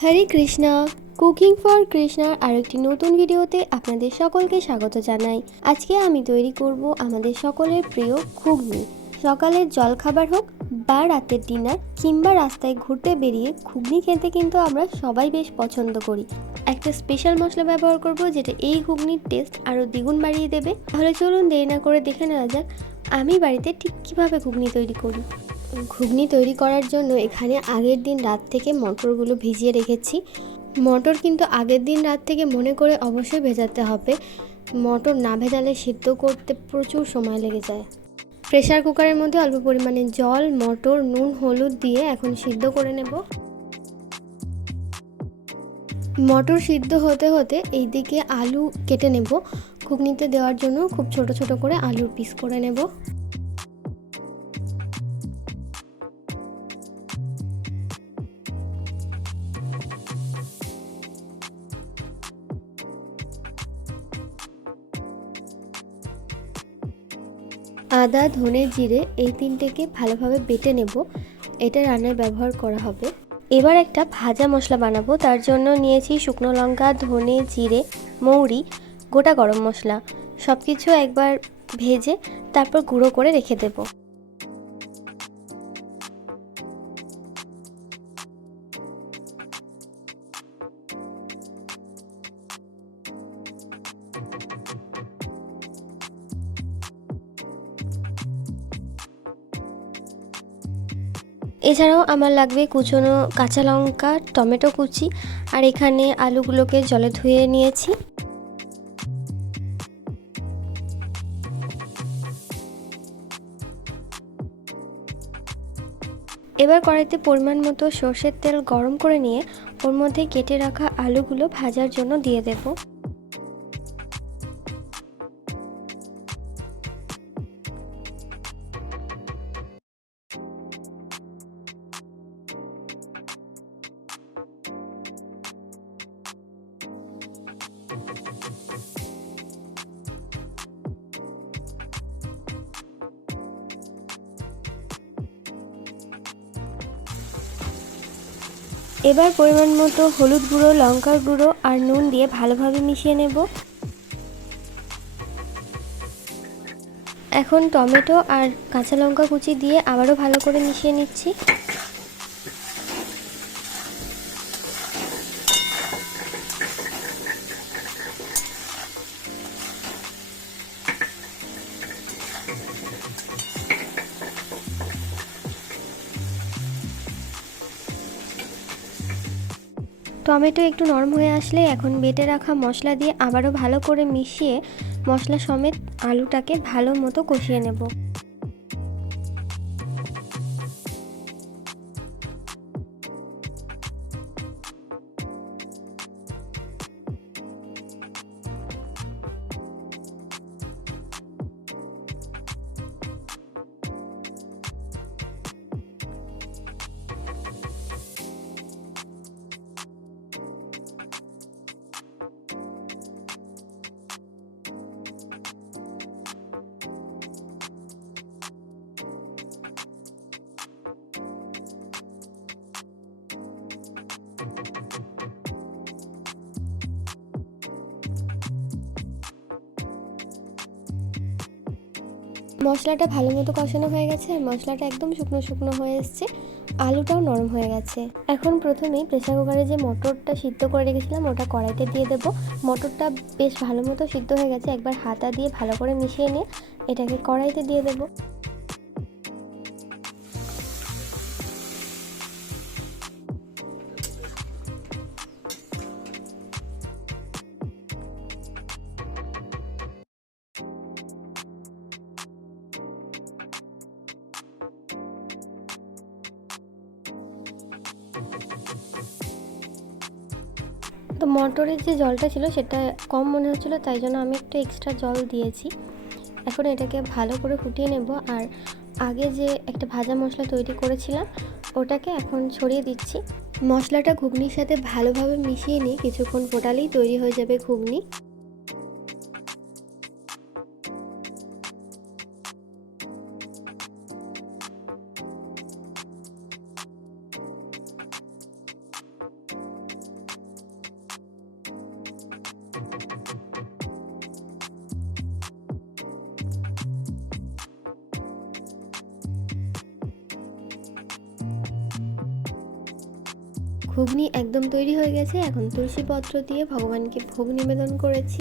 Hare Krishna. Cooking for কৃষ্ণার আরেকটি নতুন ভিডিওতে আপনাদের সকলকে স্বাগত জানাই। আজকে আমি তৈরি করব আমাদের সকলের প্রিয় ঘুগনি। সকালের জলখাবার হোক বা রাতের ডিনার কিংবা রাস্তায় ঘুরতে বেরিয়ে ঘুগনি খেতে কিন্তু আমরা সবাই বেশ পছন্দ করি। একটা স্পেশাল মশলা ব্যবহার করব যেটা এই ঘুগনির টেস্ট আরও দ্বিগুণ বাড়িয়ে দেবে। তাহলে চলুন দেরি না করে দেখে নেওয়া যাক আমি বাড়িতে ঠিক কীভাবে ঘুগনি তৈরি করি। ঘুগনি তৈরি করার জন্য এখানে আগের দিন রাত থেকে মটরগুলো ভিজিয়ে রেখেছি। মটর কিন্তু আগের দিন রাত থেকে মনে করে অবশ্যই ভেজাতে হবে। মটর না ভেজালে সিদ্ধ করতে প্রচুর সময় লেগে যায়। প্রেসার কুকারের মধ্যে অল্প পরিমাণে জল, মটর, নুন, হলুদ দিয়ে এখন সিদ্ধ করে নেব। মটর সিদ্ধ হতে হতে এইদিকে আলু কেটে নেব। ঘুগনিতে দেওয়ার জন্য খুব ছোট ছোট করে আলুর পিস করে নেব। আদা, ধনে জিরে এই তিনটেকে ভালোভাবে বেটে নেব। এটা রান্নায় ব্যবহার করা হবে। এবার একটা ভাজা মশলা বানাবো। তার জন্য নিয়েছি শুকনো লঙ্কা, ধনে জিরে, মৌরি, গোটা গরম মশলা। সব কিছু একবার ভেজে তারপর গুঁড়ো করে রেখে দেবো। এছাড়াও আমার লাগবে কুচনো কাঁচা লঙ্কা, টমেটো কুচি, আর এখানে আলুগুলোকে জলে ধুয়ে নিয়েছি। এবার কড়াইতে পরিমাণ মতো সর্ষের তেল গরম করে নিয়ে ওর মধ্যে কেটে রাখা আলুগুলো ভাজার জন্য দিয়ে দেবো। এবার পরিমাণ মতো হলুদ গুঁড়ো, লঙ্কার গুঁড়ো আর নুন দিয়ে ভালোভাবে মিশিয়ে নেব। এখন টমেটো আর কাঁচা লঙ্কা কুচি দিয়ে আবারও ভালো করে মিশিয়ে নিচ্ছি। টমেটো একটু নরম হয়ে আসলে এখন বেটে রাখা মশলা দিয়ে আবারও ভালো করে মিশিয়ে মশলা সমেত আলুটাকে ভালো মতো কষিয়ে নেব। মশলাটা ভালো মতো কষানো হয়ে গেছে আর মশলাটা একদম শুকনো শুকনো হয়ে এসছে। আলুটাও নরম হয়ে গেছে। এখন প্রথমেই প্রেসার কুকারে যে মটরটা সিদ্ধ করে রেখেছিলাম, ওটা কড়াইতে দিয়ে দেব। মটরটা বেশ ভালো মতো সিদ্ধ হয়ে গেছে, একবার হাতা দিয়ে ভালো করে মিশিয়ে নিয়ে এটাকে কড়াইতে দিয়ে দেবো। তো মটরের যে জলটা ছিল সেটা কম মনে হচ্ছিল, তাই জন্য আমি একটু এক্সট্রা জল দিয়েছি। এখন এটাকে ভালো করে ফুটিয়ে নেব। আর আগে যে একটা ভাজা মশলা তৈরি করেছিলাম, ওটাকে এখন ছড়িয়ে দিচ্ছি। মশলাটা ঘুগনির সাথে ভালোভাবে মিশিয়ে নিই কিছুক্ষণ ফোটালেই তৈরি হয়ে যাবে ঘুগনি। ঘুগনি একদম তৈরি হয়ে গেছে। এখন তুলসী পত্র দিয়ে ভগবানকে ভোগ নিবেদন করেছি।